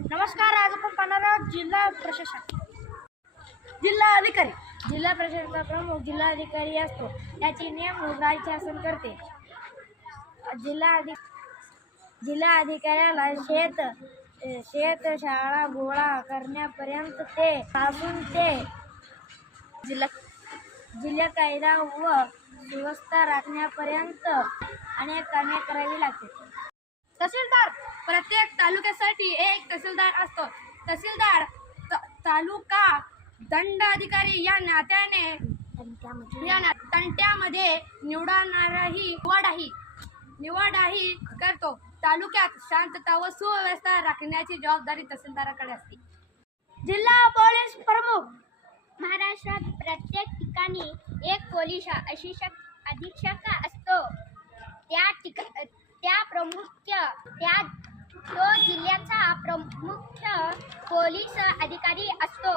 नमस्कार. आज आपण पाहणार आहोत जिल्हा प्रशासक. जिल्हा अधिकारी. जिल्हा प्रशासनाचा प्रमुख जिल्हा अधिकारी असतो. त्याची नेमणूक राज्य शासन करते. जिल्हा अधिकाऱ्याला शेतशाळा गोळा करण्यापर्यंत ते जिल्हा कायदा व सुव्यवस्था राखण्यापर्यंत अनेक कामे करावी लागते. तहसीलदार. प्रत्येक तालुक्यासाठी एक तहसीलदार असतो. तहसीलदार तालुका दंडाधिकारी या नात्याने तंट्यामध्ये निवडाही करतो. तालुक्यात शांतता व सुव्यवस्था राखण्याची जबाबदारी तहसीलदाराकडे असते. जिल्हा पोलीस प्रमुख. महाराष्ट्रात प्रत्येक ठिकाणी एक पोलीस अधीक्षक असतो. तो जिल्ह्याचा प्रमुख पोलीस अधिकारी असतो.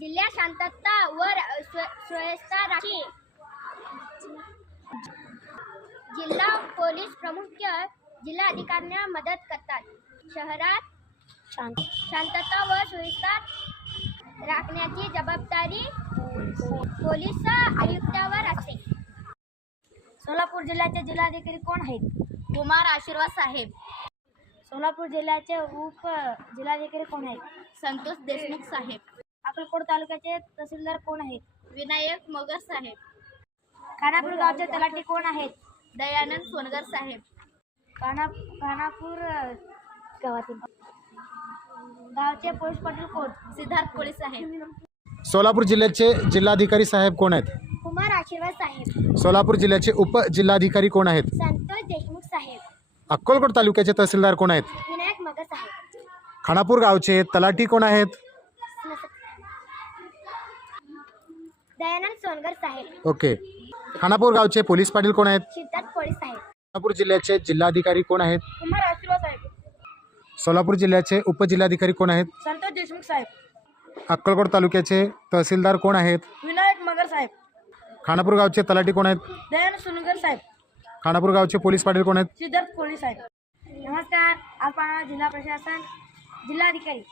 जिल्ह्यात शांतता व सुव्यवस्था राखी. जिल्हा पोलीस प्रमुख जिल्हा अधिकाऱ्यांना मदत करतात. शहरात शांतता व सुव्यवस्था राखण्याची जबाबदारी पोलीस आयुक्तावर असते. सोलापूर जिल्ह्याचे जिल्हाधिकारी कोण आहेत? कुमार आशीर्वाद साहेब. सोलापूर जिल्ह्याचे उप जिल्हाधिकारी कोण आहेत? संतोष देशमुख साहेब. अक्कलकोट तालुक्याचे तहसीलदार कोण आहेत? विनायक मगर साहेब. खानापूर गावचे तलाठी कोण आहेत? दयानंद सोनगर साहेब. खानापूर गावचे पोलीस पाटील कोण? सिद्धार्थ कोळी साहेब. सोलापूर जिल्ह्याचे जिल्हाधिकारी साहेब कोण आहेत? कुमार आशीर्वाद साहेब. सोलापूर जिल्ह्याचे उपजिल्हाधिकारी कोण आहेत? संतोष देशमुख साहेब. अक्कलकोट तालुक्याचे तहसीलदार कोण आहेत? विनायक मगर साहेब. खानापूर गावचे तलाठी कोण आहेत? दयानंद सोनगर साहेब. ओके. खानापूर गावचे पोलीस पाटील कोण आहेत? सिद्धार्थ कोळी साहेब. सोलापूर जिल्ह्याचे जिल्हाधिकारी कोण आहेत? कुमार आशीर्वाद साहेब. सोलापूर जिल्ह्याचे उपजिल्हाधिकारी कोण आहेत? संतोष देशमुख साहेब. अक्कलकोट तालुक्याचे तहसीलदार कोण आहेत? विनायक मगर साहेब. खानापूर गावचे तलाठी कोण आहेत? दयानंद सोनगर साहेब. खानापूर गावचे पोलीस पाटील कोण आहेत? सिद्धार्थ कोळी साहेब. नमस्कार. आपण जिल्हा प्रशासन. जिल्हाधिकारी.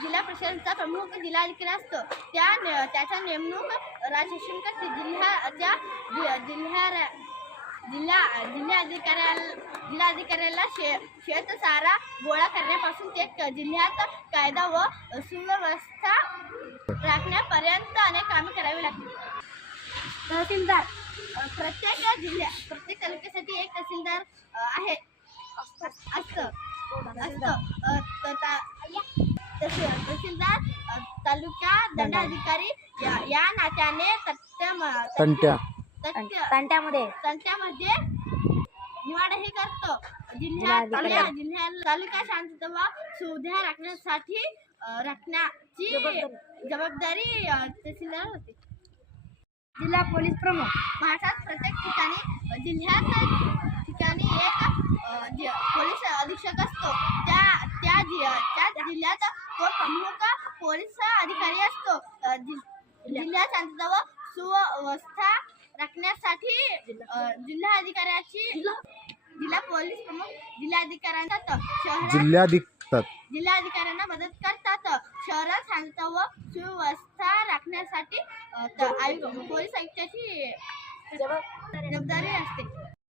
जिल्हा प्रशासनाचा प्रमुख जिल्हाधिकारी असतो. त्याचा नेमणूक राज्य शासन करते. जिल्हाधिकाऱ्याला शेतसारा गोळा करण्यापासून ते जिल्ह्यात कायदा व सुव्यवस्था राखण्यापर्यंत अनेक कामे करावी लागतात. तहसीलदार. प्रत्येक तालुक्यासाठी एक तहसीलदार असतं. तहसीलदार तालुका दंडाधिकारी या नात्याने तंट्यामध्ये निवाडाही करतो. तालुका शांतता व सुविधा राखण्याची जबाबदारी तहसीलदार होते. जिल्हा पोलीस प्रमुख. महाराष्ट्रात प्रत्येक जिल्ह्यात एक पोलीस अधीक्षक असतो. त्या जिल्ह्यात तो प्रमुख पोलीस अधिकारी असतो. जिल्ह्यात शांतता व सुव्यवस्था राखण्यासाठी जिल्हा पोलीस प्रमुख जिल्हाधिकाऱ्यांना मदत करतात. शहरात शांतता व सुव्यवस्था राखण्यासाठी पोलीस आयुक्ताची जबाबदारी असते.